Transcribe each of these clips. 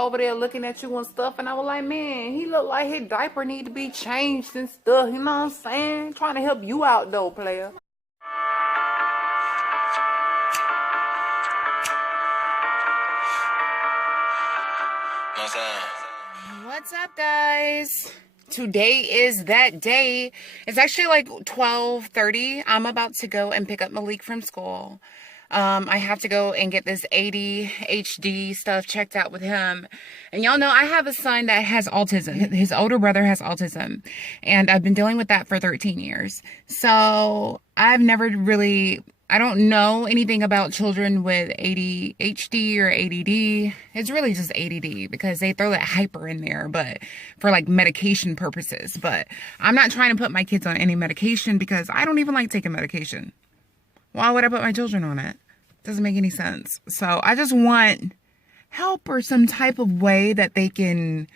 over there looking at you and stuff, and I was like, man, he looked like his diaper need to be changed and stuff. You know what I'm saying? Trying to help you out though, player. What's up, guys? Today is that day. It's actually like 12:30. I'm about to go and pick up Malik from school. I have to go and get this ADHD stuff checked out with him. And y'all know I have a son that has autism. His older brother has autism. And I've been dealing with that for 13 years. So I've never really... I don't know anything about children with ADHD or ADD. It's really just ADD because they throw that hyper in there, but for like medication purposes. But I'm not trying to put my kids on any medication because I don't even like taking medication. Why would I put my children on it? Doesn't make any sense. So I just want help or some type of way that they can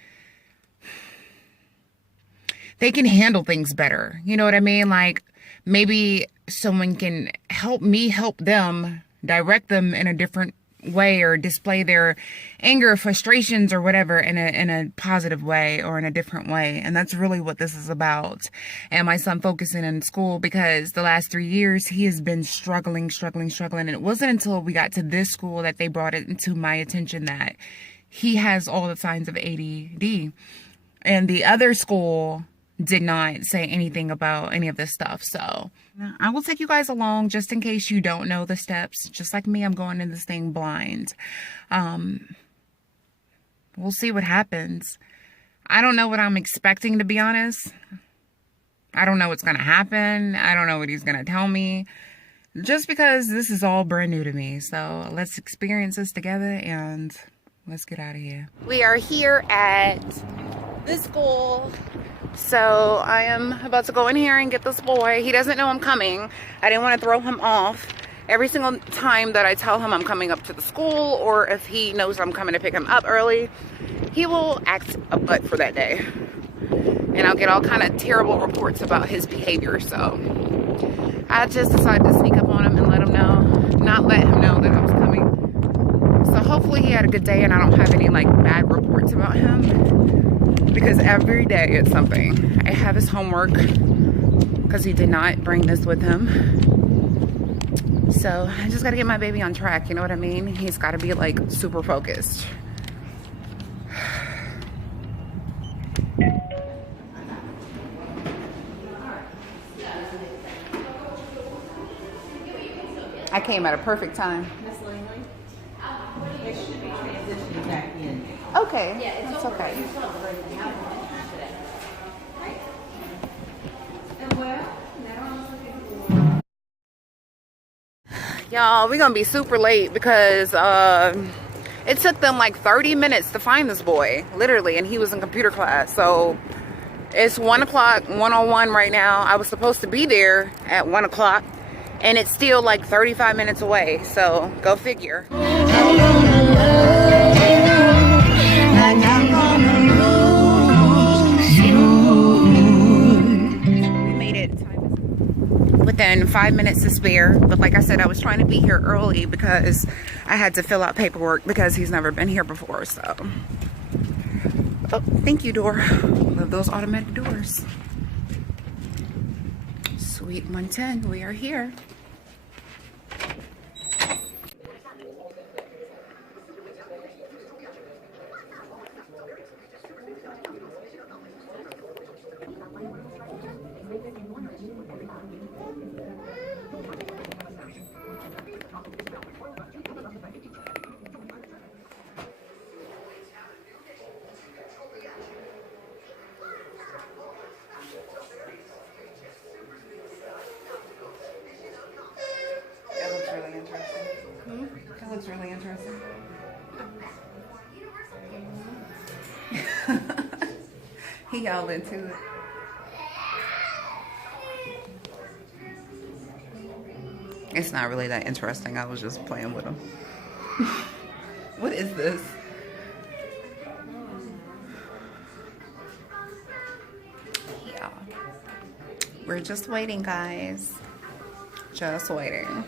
handle things better. You know what I mean? Like maybe someone can help me help them, direct them in a different way, or display their anger, frustrations, or whatever in a positive way or in a different way. And that's really what this is about. And my son focusing in school because the last 3 years he has been struggling. And it wasn't until we got to this school that they brought it into my attention that he has all the signs of ADD. And the other school did not say anything about any of this stuff. So I will take you guys along just in case you don't know the steps. Just like me, I'm going in this thing blind. We'll see what happens. I don't know what I'm expecting, to be honest. I don't know what's going to happen. I don't know what he's going to tell me. Just because this is all brand new to me. So let's experience this together and let's get out of here. We are here at this school. So I am about to go in here and get this boy. He doesn't know I'm coming. I didn't want to throw him off. Every single time that I tell him I'm coming up to the school, or if he knows I'm coming to pick him up early, he will act a butt for that day. And I'll get all kind of terrible reports about his behavior. So I just decided to sneak up on him and let him know, not let him know that I was coming. So hopefully he had a good day and I don't have any like bad reports about him. Because every day it's something. I have his homework because he did not bring this with him. So I just got to get my baby on track. You know what I mean? He's got to be like super focused. I came at a perfect time. It should be transitioning back in. Okay, yeah, that's okay. Y'all, we're gonna be super late because it took them like 30 minutes to find this boy, literally, and he was in computer class. So it's 1 o'clock, 1:01 right now. I was supposed to be there at 1 o'clock, and it's still like 35 minutes away. So go figure. Within 5 minutes to spare, but like I said, I was trying to be here early because I had to fill out paperwork because he's never been here before. So oh, thank you, door. Love those automatic doors. Sweet 110, we are here. That looks really interesting. He all into it. It's not really that interesting. I was just playing with him. What is this? Yeah. We're just waiting, guys. Just waiting.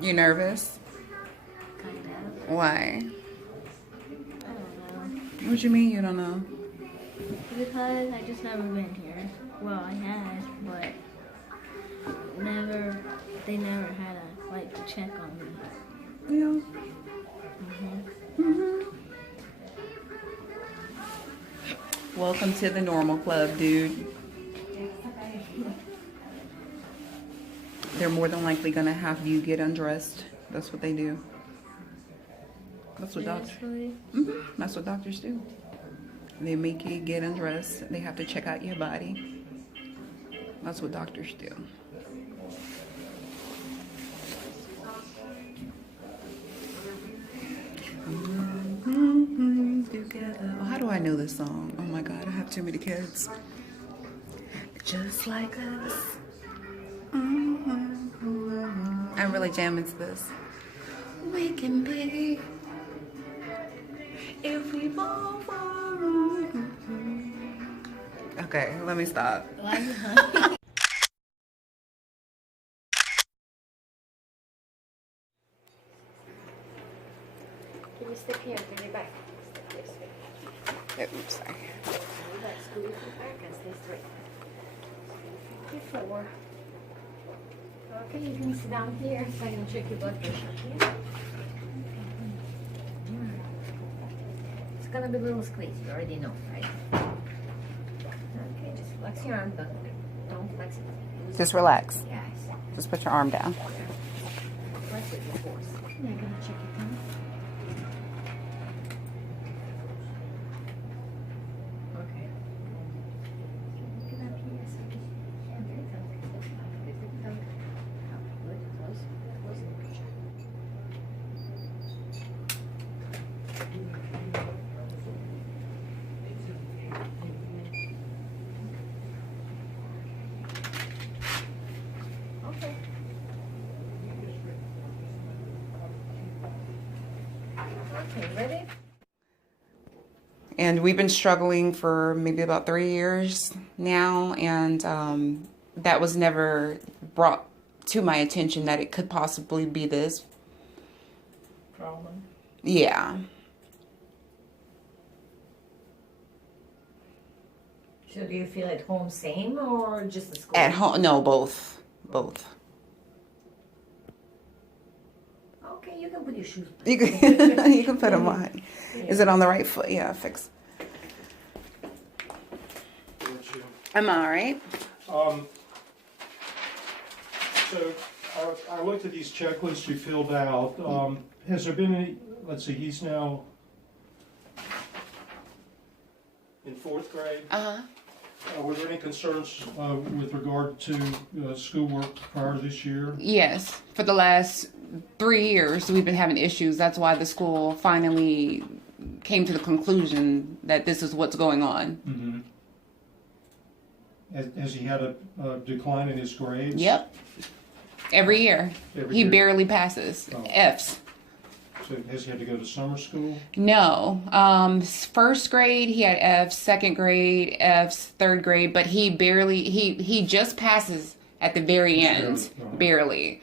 You nervous? Kind of. Why? I don't know. What you mean you don't know? Because I just never been here. Well, I had, but they never had to check on me. Yeah. Welcome to the normal club, dude. They're more than likely gonna have you get undressed. That's what they do. That's what doctors. That's what doctors do. They make you get undressed. They have to check out your body. That's what doctors do. Together. Oh, how do I know this song? Oh my God, I have too many kids. Just like us. I'm really jamming to this. We can be if we both are. Okay, let me stop. Can you stick here? Bring it back. Stick here. Oops, sorry. Relax. Scoot it back and stay straight. 54. Okay, you can sit down here so I can check your blood pressure. Yeah. It's gonna be a little squeeze. You already know, right? Okay, just flex your arm. Don't flex it. Just relax. Yes. Just put your arm down. Flex it with force. Now I'm gonna check your tongue. Okay. Get up here so I can. Yeah, very good. Very good. Good. Close. Close the picture. Okay. Okay, ready? And we've been struggling for maybe about 3 years now, and that was never brought to my attention that it could possibly be this. Problem. Yeah. So do you feel at home same or just the school? At home, no, both. Both. Okay, you can put your shoes back. You can, you can put them on. Is it on the right foot? Yeah, fix. I'm all right. So I looked at these checklists you filled out. Has there been any, let's see, he's now in 4th grade. Uh-huh. Were there any concerns with regard to schoolwork prior to this year? Yes. For the last 3 years, we've been having issues. That's why the school finally came to the conclusion that this is what's going on. Mm-hmm. Has he had a decline in his grades? Yep. Every year. Every He year? barely passes. Oh. Fs. So has he had to go to summer school? No. 1st grade, he had Fs. 2nd grade, Fs. 3rd grade, but he just passes at the very end. Barely.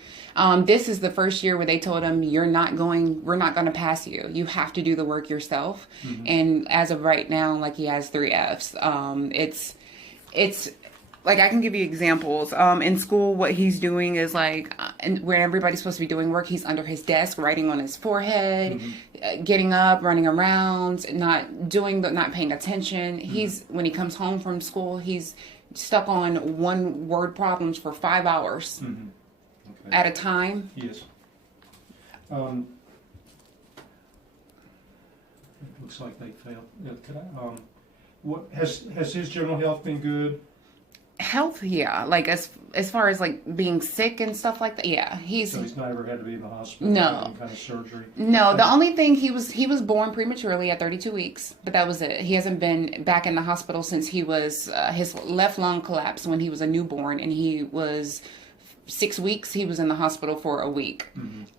This is the first year where they told him, we're not going to pass you. You have to do the work yourself. Mm-hmm. And as of right now, like, he has 3 Fs. It's like, I can give you examples. In school, what he's doing is like, where everybody's supposed to be doing work, he's under his desk, writing on his forehead, getting up, running around, not paying attention. When he comes home from school, he's stuck on 1-word problems for 5 hours at a time. Yes. It looks like they failed. What has his general health been good? Health, yeah. Like, as far as like being sick and stuff like that, yeah. So he's not ever had to be in the hospital? No. Any kind of surgery? No, the only thing, he was born prematurely at 32 weeks, but that was it. He hasn't been back in the hospital since he was, his left lung collapsed when he was a newborn, and he was 6 weeks. He was in the hospital for a week,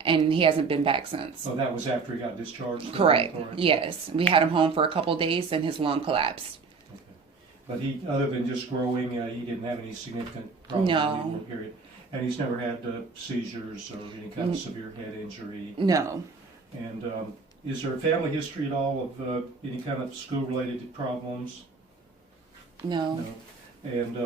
and he hasn't been back since. Oh, that was after he got discharged? Correct. Yes. We had him home for a couple days, and his lung collapsed. But he, other than just growing, he didn't have any significant problems in the newborn period. And he's never had seizures or any kind of severe head injury? No. And is there a family history at all of any kind of school-related problems? No. No. And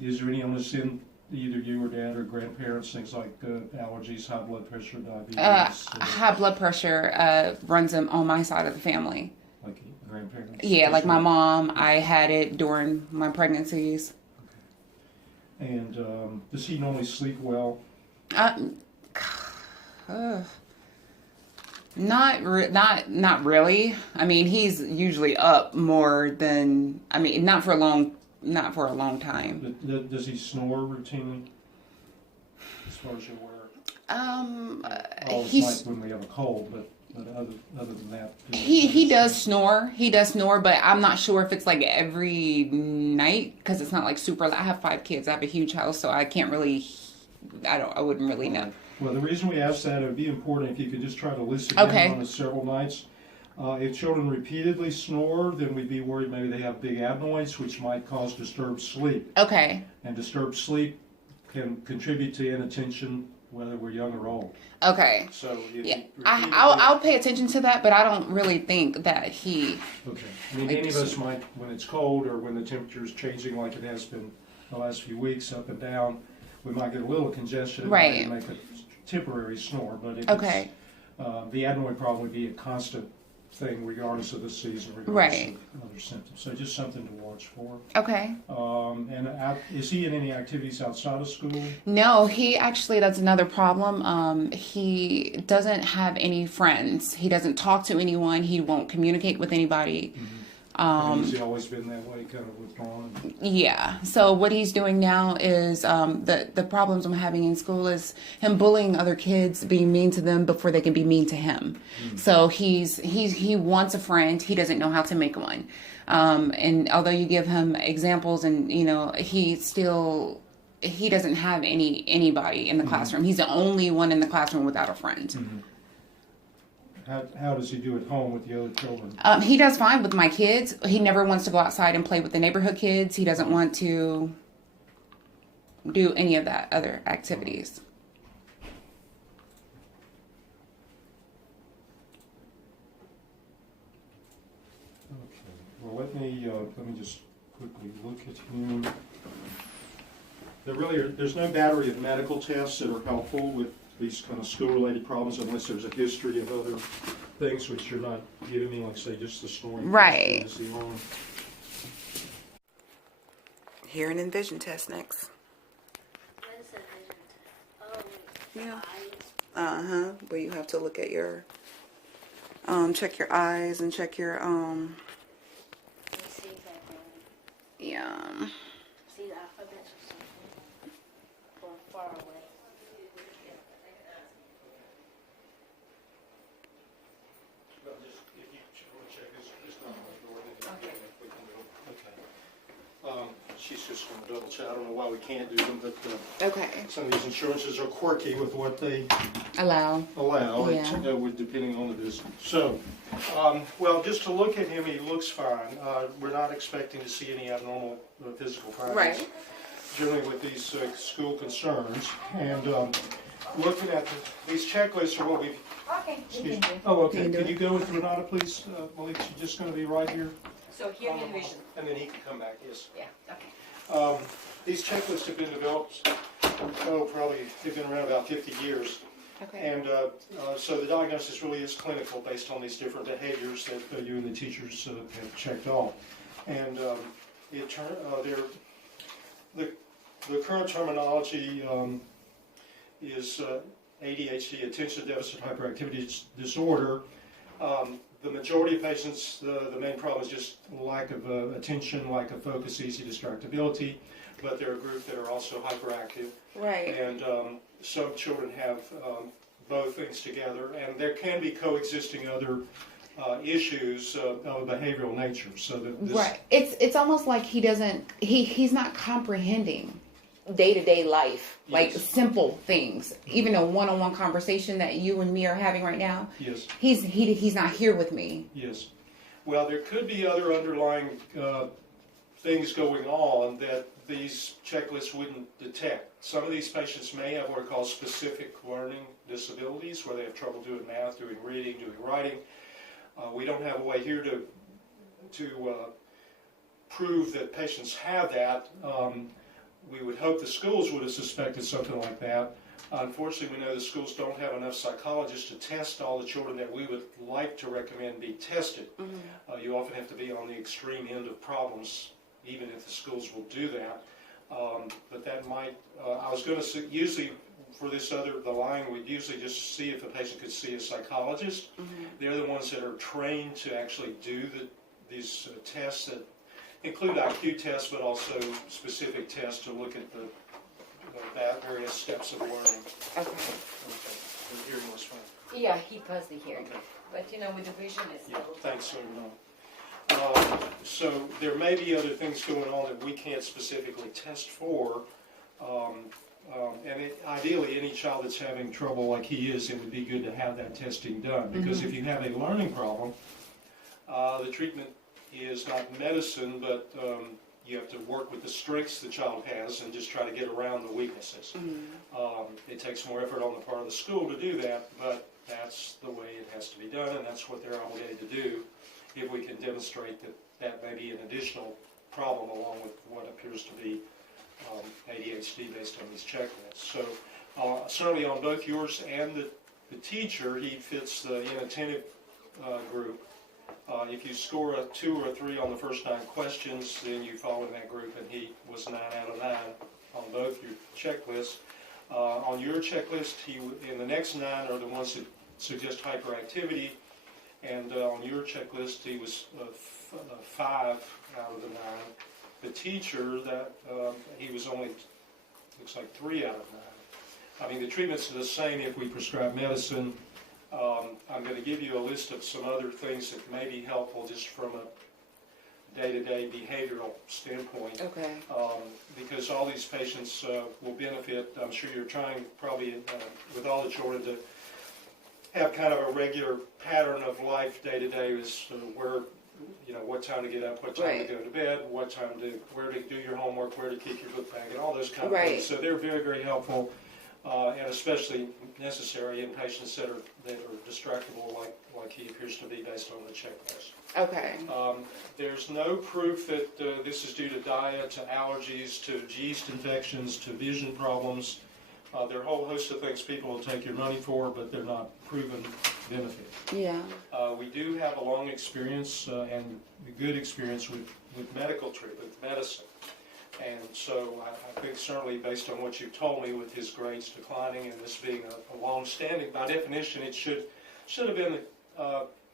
is there any illness in either you or dad or grandparents, things like allergies, high blood pressure, diabetes? High blood pressure runs on my side of the family. Like grandparents? Yeah, like my mom, I had it during my pregnancies. Okay. And does he normally sleep well? Not really. I mean, he's usually up more than, I mean, not for a long time. Does he snore routinely? As far as you're aware? It's like when we have a cold, but other than that. He does snore. He does snore, but I'm not sure if it's like every night because it's not like super. I have 5 kids. I have a huge house, so I can't really. I wouldn't really know. Well, the reason we asked that, it would be important if you could just try to listen Okay. in on it several nights. If children repeatedly snore, then we'd be worried maybe they have big adenoids, which might cause disturbed sleep. Okay. And disturbed sleep can contribute to inattention, whether we're young or old. Okay. So if Yeah, you I'll pay attention to that, but I don't really think that he. Okay. I mean, any of us might, when it's cold or when the temperature is changing like it has been the last few weeks, up and down, we might get a little congestion. Right. It might make a temporary snore, but if Okay. the adenoid problem would be a constant thing regardless of the season, regardless Right. of other symptoms. So just something to watch for. Okay. Is he in any activities outside of school? No, he actually, that's another problem. He doesn't have any friends. He doesn't talk to anyone. He won't communicate with anybody. Has he always been that way, kind of withdrawn? Yeah. So what he's doing now is the problems I'm having in school is him bullying other kids, being mean to them before they can be mean to him. So he wants a friend. He doesn't know how to make one. And although you give him examples, and he doesn't have anybody in the classroom. He's the only one in the classroom without a friend. How does he do at home with the other children? He does fine with my kids. He never wants to go outside and play with the neighborhood kids. He doesn't want to do any of that other activities. Okay. Well, let me just quickly look at him. There's no battery of medical tests that are helpful with these kind of school-related problems unless there's a history of other things which you're not giving me, like say just the snoring. Right. Hearing and vision test next. What is a vision test? Oh, Yeah. Where you have to look at your, check your eyes and check your, let me see exactly. yeah. See the alphabets or something? Or far away. She's just going to double check. I don't know why we can't do them, but Okay. some of these insurances are quirky with what they Allow. Yeah. Depending on the business. So, well, just to look at him, he looks fine. We're not expecting to see any abnormal physical findings. Right. Generally with these school concerns. And looking at these checklists are what we've... Okay, you can do. Oh, okay. Can you go with Renata, please? Malik, she's just going to be right here. So hearing and vision. And then he can come back, yes. Yeah, okay. These checklists have been developed, probably they've been around about 50 years. Okay. And so the diagnosis really is clinical based on these different behaviors that you and the teachers have checked off. And the current terminology is ADHD, attention deficit hyperactivity disorder. The majority of patients, the main problem is just lack of attention, lack of focus, easy distractibility, but there are a group that are also hyperactive. Right. And some children have both things together, and there can be coexisting other issues of a behavioral nature. So that this, Right. It's almost like he's not comprehending day-to-day life, like Yes. simple things. Even a one-on-one conversation that you and me are having right now. Yes. He's not here with me. Yes. Well, there could be other underlying things going on that these checklists wouldn't detect. Some of these patients may have what are called specific learning disabilities, where they have trouble doing math, doing reading, doing writing. We don't have a way here to prove that patients have that. We would hope the schools would have suspected something like that. Unfortunately, we know the schools don't have enough psychologists to test all the children that we would like to recommend be tested. You often have to be on the extreme end of problems, even if the schools will do that. But that might, I was going to usually for this the line, we'd usually just see if a patient could see a psychologist. They're the ones that are trained to actually do these tests that include IQ tests, but also specific tests to look at the various steps of learning. Okay. The hearing was fine. Yeah, he passed the hearing. Okay. But you know, with the vision, it's Yeah, still. thanks, so so there may be other things going on that we can't specifically test for. Ideally, any child that's having trouble like he is, it would be good to have that testing done. Because if you have a learning problem, the treatment is not medicine, but you have to work with the strengths the child has and just try to get around the weaknesses. It takes more effort on the part of the school to do that, but that's the way it has to be done, and that's what they're obligated to do if we can demonstrate that that may be an additional problem along with what appears to be ADHD based on these checklists. So certainly on both yours and the teacher, he fits the inattentive group. If you score a 2 or a 3 on the first 9 questions, then you fall in that group, and he was 9 out of 9 on both your checklists. On your checklist, in the next 9 are the ones that suggest hyperactivity, and on your checklist, he was 5 out of the 9. The teacher, he was only, looks like 3 out of 9. I mean, the treatments are the same if we prescribe medicine. I'm going to give you a list of some other things that may be helpful just from a day-to-day behavioral standpoint. Okay. Because all these patients will benefit. I'm sure you're trying probably with all the children to have kind of a regular pattern of life day-to-day, is where, what time to get up, what time to go to bed, where to do your homework, where to keep your book bag, and all those kind of things. So they're very, very helpful. And especially necessary in patients that are distractible, like he appears to be based on the checklist. Okay. There's no proof that this is due to diet, to allergies, to yeast infections, to vision problems. There are a whole host of things people will take your money for, but they're not proven benefits. Yeah. We do have a long experience and a good experience with medical treatment, medicine. And so I think certainly based on what you've told me with his grades declining and this being a long-standing, by definition it should have been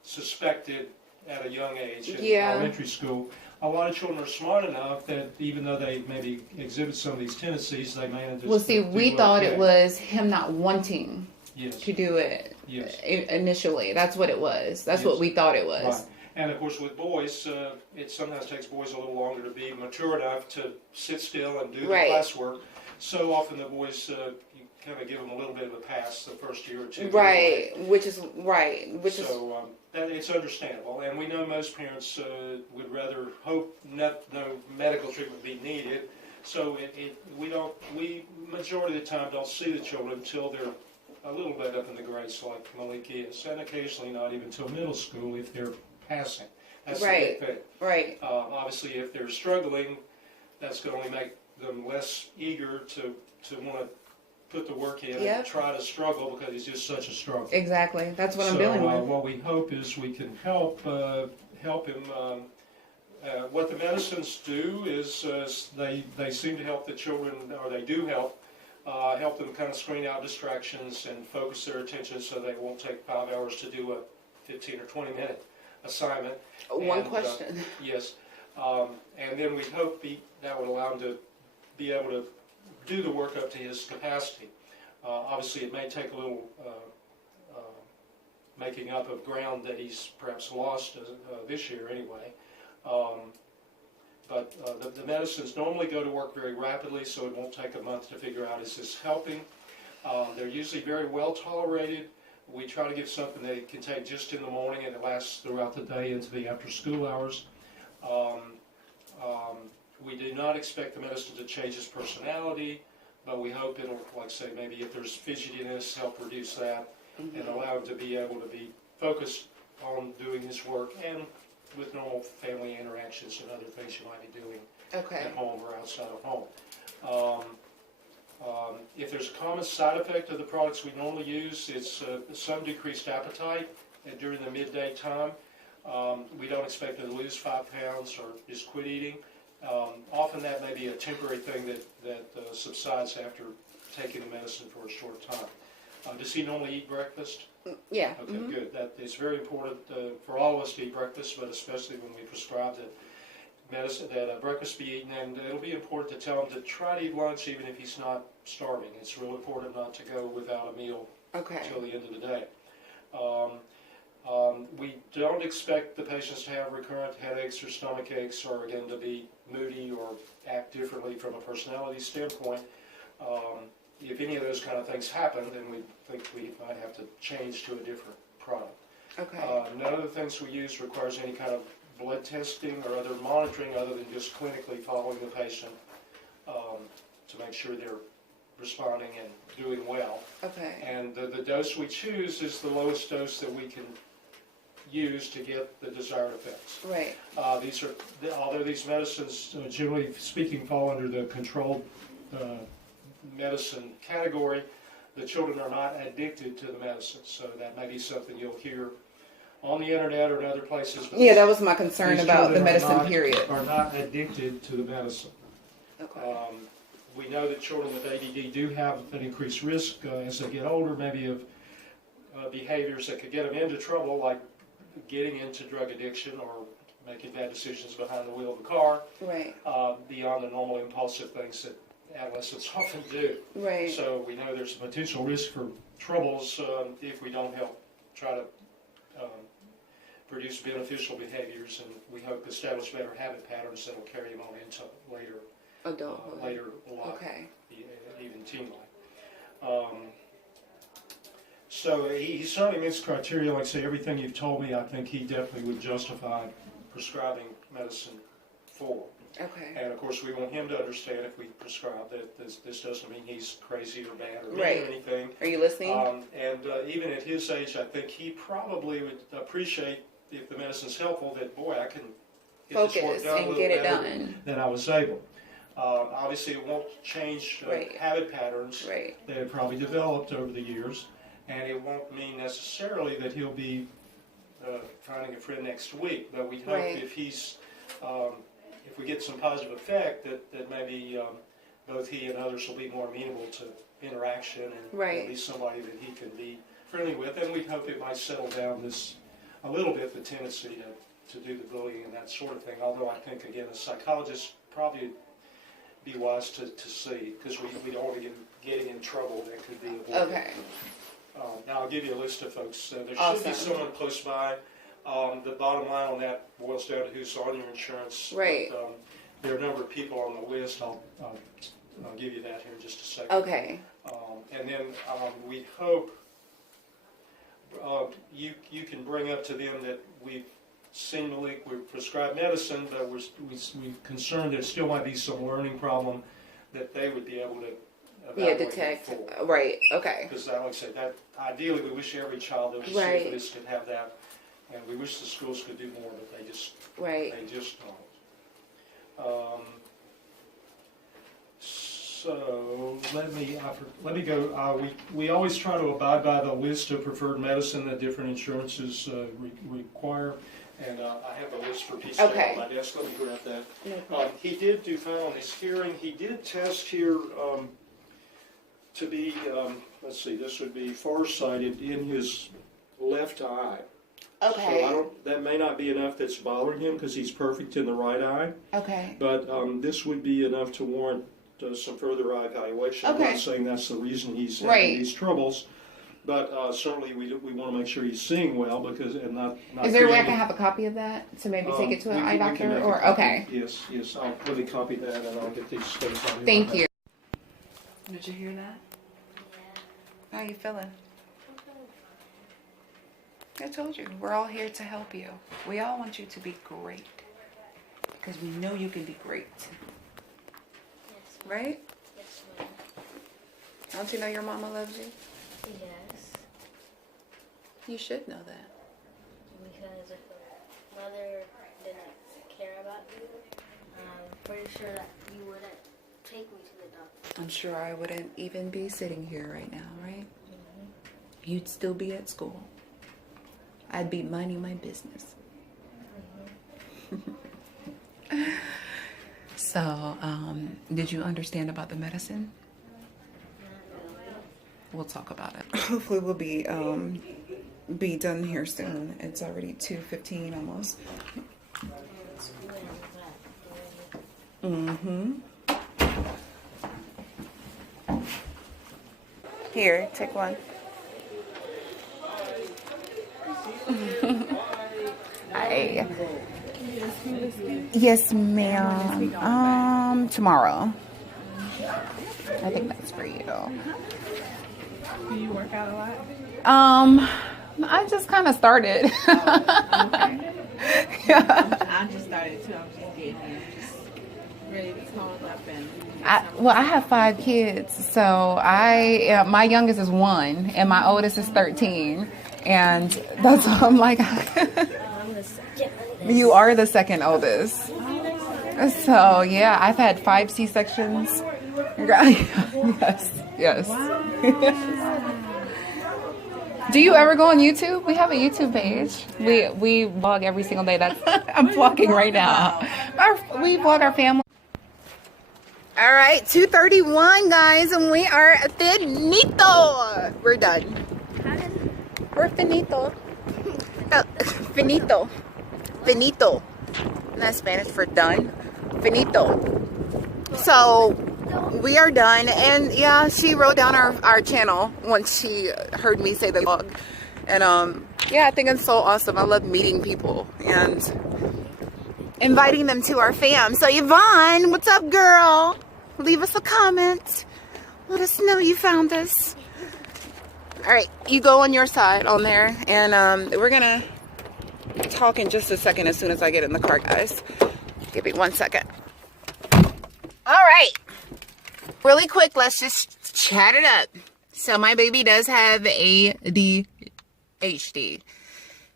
suspected at a young age in elementary school. A lot of children are smart enough that even though they maybe exhibit some of these tendencies, they may not. Well, see, we thought it was him not wanting to do it initially. That's what it was. That's what we thought it was. Right. And of course with boys, it sometimes takes boys a little longer to be mature enough to sit still and do the classwork. So often the boys, you kind of give them a little bit of a pass the first year or two. Right, which is it's understandable. And we know most parents would rather hope no medical treatment be needed. So we majority of the time don't see the children until they're a little bit up in the grades like Malik is, and occasionally not even until middle school if they're passing. That's the big thing. Right. Obviously, if they're struggling, that's going to only make them less eager to want to put the work in and try to struggle because it's just such a struggle. Exactly. That's what I'm dealing with. What we hope is we can help him. What the medicines do is they seem to help the children, or they do help them kind of screen out distractions and focus their attention so they won't take 5 hours to do a 15 or 20 minute assignment. One question. Yes. And then we hope that would allow him to be able to do the work up to his capacity. Obviously, it may take a little making up of ground that he's perhaps lost this year anyway. But the medicines normally go to work very rapidly, so it won't take a month to figure out is this helping. They're usually very well tolerated. We try to give something that he can take just in the morning and it lasts throughout the day into the after school hours. We do not expect the medicine to change his personality, but we hope it'll, like I say, maybe if there's fidgetiness, help reduce that and allow him to be able to be focused on doing his work and with normal family interactions and other things you might be doing Okay. at home or outside of home. If there's a common side effect of the products we normally use, it's some decreased appetite during the midday time. We don't expect them to lose 5 pounds or just quit eating. Often that may be a temporary thing that subsides after taking the medicine for a short time. Does he normally eat breakfast? Yeah. Okay, good. That it's very important for all of us to eat breakfast, but especially when we prescribe that medicine, that breakfast be eaten, and it'll be important to tell him to try to eat lunch even if he's not starving. It's real important not to go without a meal Okay. until the end of the day. We don't expect the patients to have recurrent headaches or stomach aches or, again, to be moody or act differently from a personality standpoint. If any of those kind of things happen, then we think we might have to change to a different product. Okay. None of the things we use requires any kind of blood testing or other monitoring other than just clinically following the patient to make sure they're responding and doing well. Okay. And the dose we choose is the lowest dose that we can use to get the desired effects. Right. Although these medicines, generally speaking, fall under the controlled medicine category, the children are not addicted to the medicine. So that may be something you'll hear on the internet or in other places. Yeah, that was my concern These about the children medicine period. are not addicted to the medicine. Okay. We know that children with ADD do have an increased risk as they get older, maybe of behaviors that could get them into trouble, like getting into drug addiction or making bad decisions behind the wheel of a car, Right. beyond the normal impulsive things that adolescents often do. Right. So we know there's a potential risk for troubles if we don't help try to produce beneficial behaviors, and we hope establish better habit patterns that will carry them on into later Adulthood. later life, Okay. even teen life. So he certainly meets criteria. Like I say, everything you've told me, I think he definitely would justify prescribing medicine for. Okay. And of course, we want him to understand if we prescribe that this doesn't mean he's crazy or bad or mean Right. or anything. Are you listening? And even at his age, I think he probably would appreciate if the medicine's helpful. That boy, I can get this work Focus done a and little get it better done. than I was able. Obviously, it won't change Right. habit patterns Right. that have probably developed over the years, and it won't mean necessarily that he'll be finding a friend next week. But we hope Right. if he's if we get some positive effect, that maybe both he and others will be more amenable to interaction and Right. be somebody that he can be friendly with. And we hope it might settle down a little bit the tendency to do the bullying and that sort of thing. Although I think, again, a psychologist probably be wise to see, because we don't want to getting in trouble that could be avoided. Okay. Now I'll give you a list of folks. There should Awesome. be someone close by. The bottom line on that boils down to who's on your insurance. Right. But, there are a number of people on the list. I'll give you that here in just a second. Okay. And then we hope you can bring up to them that we've seen Malik, we've prescribed medicine, but we're concerned there still might be some learning problem that they would be able to Yeah, evaluate detect. for. Right. Okay. Because like I said, that ideally we wish every child that was Right. sick with this could have that, and we wish the schools could do more, but they just Right. don't. So let me go. We always try to abide by the list of preferred medicine that different insurances require, and I have a list for each day Okay. on my desk. Let me grab that. No problem. He did do fine on his hearing. He did test here to be, let's see, this would be farsighted in his left eye. Okay. So that may not be enough that's bothering him because he's perfect in the right eye, Okay. but this would be enough to warrant some further eye evaluation. I'm Okay. not saying that's the reason he's Right. having these troubles, but certainly we want to make sure he's seeing well because and not Is there a way I creating- can have a copy of that to maybe take it to an we eye can doctor? make a Or copy. okay. Yes. Let me copy that and I'll get these things on Thank you. Did you hear that? Yeah. How you feeling? I told you, we're all here to help you. We all want you to be great. Because we know you can be great. Yes, Right? yes, ma'am. Don't you know your mama loves you? Yes. You should know that. Because if a mother didn't care about you, I'm pretty sure that you wouldn't take me to the doctor. I'm sure I wouldn't even be sitting here right now, right? You'd still be at school. I'd be minding my business. So, did you understand about the medicine? We'll talk about it. Hopefully we'll be done here soon. It's already 2:15 almost. Here, take one. Hi. Yes, ma'am. Tomorrow. I think that's for you. Do you work out a lot? I just kind of started. Okay. Yeah. I just started too. I'm just getting here, just ready to tone up and. I have 5 kids, so my youngest is 1 and my oldest is 13, and that's why I'm like, I'm the second oldest. you are the second oldest. So yeah, I've had 5 C-sections. Yes, yes. Do you ever go on YouTube? We have a YouTube page. We vlog every single day. I'm vlogging right now. We vlog our family. All right, 2:31, guys, and we are finito. We're done. We're finito. Finito. Finito. That's Spanish for done. Finito. So we are done, and yeah, she wrote down our channel once she heard me say the vlog, and yeah, I think it's so awesome. I love meeting people and inviting them to our fam. So Yvonne, what's up, girl? Leave us a comment. Let us know you found us. All right, you go on your side on there, and we're gonna talk in just a second as soon as I get in the car, guys. Give me 1 second. All right, really quick, let's just chat it up. So my baby does have ADHD.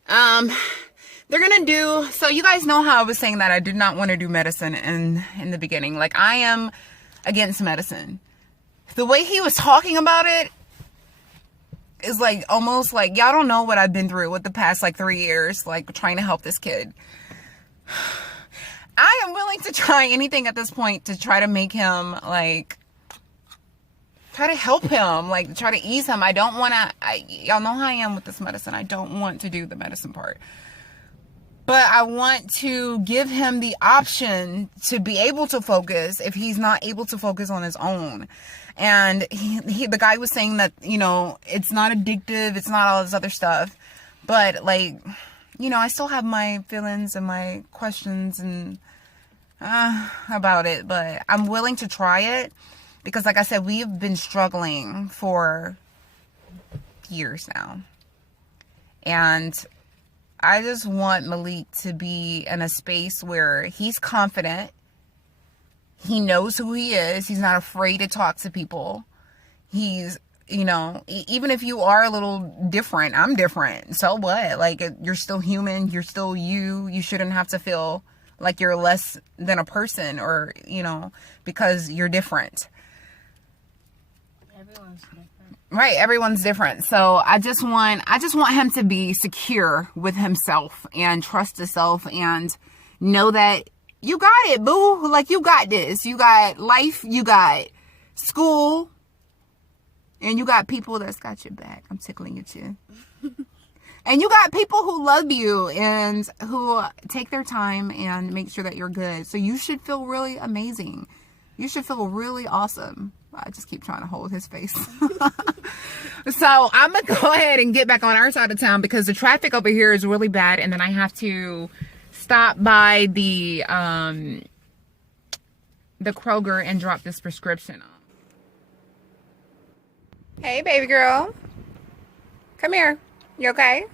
They're gonna do, so you guys know how I was saying that I did not want to do medicine in the beginning. Like, I am against medicine. The way he was talking about it is like almost like, y'all don't know what I've been through with the past like 3 years, like trying to help this kid. I am willing to try anything at this point to try to make him like, try to help him, like try to ease him. I don't want to, y'all know how I am with this medicine. I don't want to do the medicine part. But I want to give him the option to be able to focus if he's not able to focus on his own. And the guy was saying that, you know, it's not addictive. It's not all this other stuff. But like, you know, I still have my feelings and my questions and about it. But I'm willing to try it because, like I said, we've been struggling for years now. And I just want Malik to be in a space where he's confident. He knows who he is. He's not afraid to talk to people. He's, you know, even if you are a little different, I'm different. So what? Like, you're still human. You're still you. You shouldn't have to feel like you're less than a person or, you know, because you're different. Everyone's different. Right, everyone's different. So I just want him to be secure with himself and trust himself and know that you got it, boo. Like, you got this. You got life, you got school, and you got people that's got your back. I'm tickling your chin. And you got people who love you and who take their time and make sure that you're good. So you should feel really amazing. You should feel really awesome. I just keep trying to hold his face. So I'm going to go ahead and get back on our side of town because the traffic over here is really bad. And then I have to stop by the Kroger and drop this prescription off. Hey, baby girl. Come here. You okay?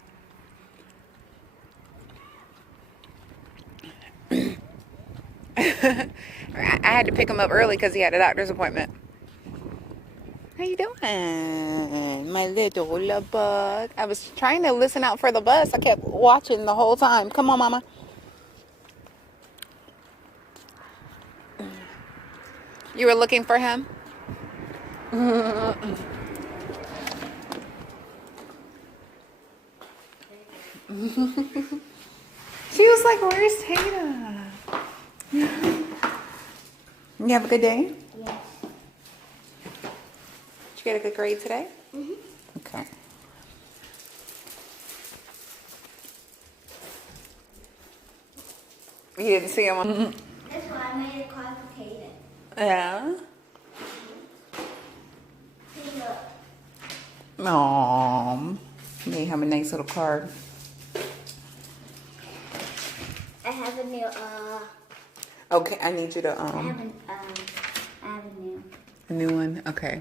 I had to pick him up early because he had a doctor's appointment. How you doing, my little bug? I was trying to listen out for the bus. I kept watching the whole time. Come on, mama. You were looking for him? She was like, where's Tata? You have a good day? Yes. Did you get a good grade today? Mm-hmm. Okay. You didn't see him on... That's why I made it complicated. Yeah? See, look. Aww. They have a nice little card. I have a new, Okay, I need you to, I have a new. a new one? Okay.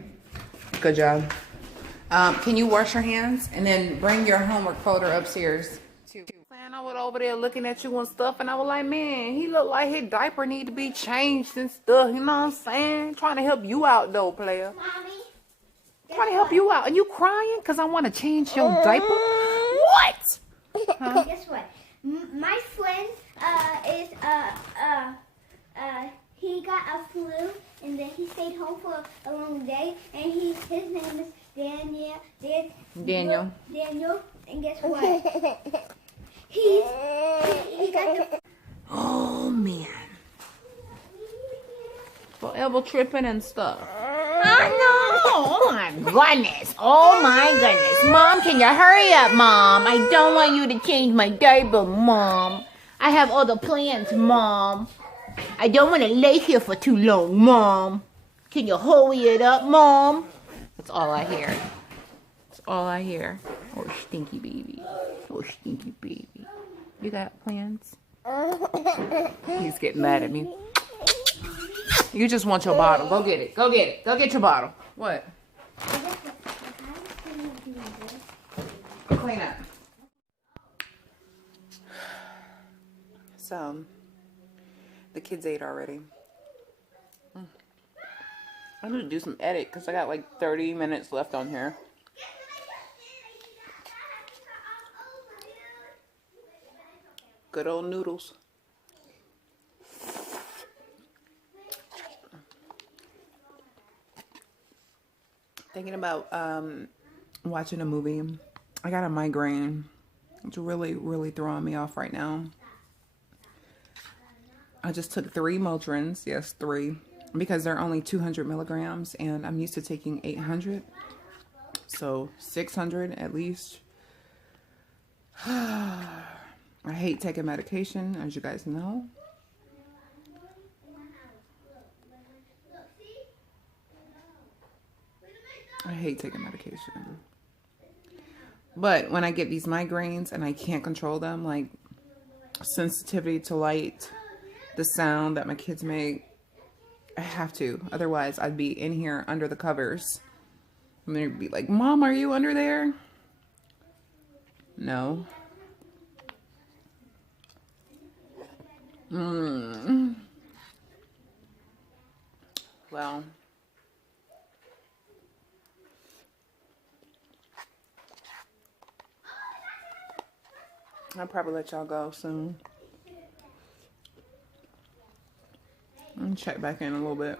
Good job. Can you wash your hands and then bring your homework folder upstairs? Man, I was over there looking at you and stuff, and I was like, man, he looked like his diaper need to be changed and stuff. You know what I'm saying? Trying to help you out, though, player. Mommy. Trying to help you out. And you crying because I want to change your diaper? What? Huh? Guess what? My friend, he got a flu, and then he stayed home for a long day, and his name is Daniel. Daniel, and guess what? he got the... Oh, man. Forever tripping and stuff. Oh my goodness. Oh my goodness. Mom, can you hurry up, Mom? I don't want you to change my diaper, Mom. I have other plans, Mom. I don't want to lay here for too long, Mom. Can you hurry it up, Mom? That's all I hear. That's all I hear. Oh, stinky baby. Oh, stinky baby. You got plans? He's getting mad at me. You just want your bottle. Go get it. Go get it. Go get your bottle. What? Clean up. So, the kids ate already. I need to do some edit because I got like 30 minutes left on here. Good old noodles. Thinking about watching a movie. I got a migraine. It's really, really throwing me off right now. I just took 3 Motrins. Yes, 3. Because they're only 200 milligrams. And I'm used to taking 800. So 600 at least. I hate taking medication, as you guys know. I hate taking medication. But when I get these migraines and I can't control them, like sensitivity to light, the sound that my kids make, I have to. Otherwise, I'd be in here under the covers. And they'd be like, Mom, are you under there? No. Well, I'll probably let y'all go soon. I'll check back in a little bit.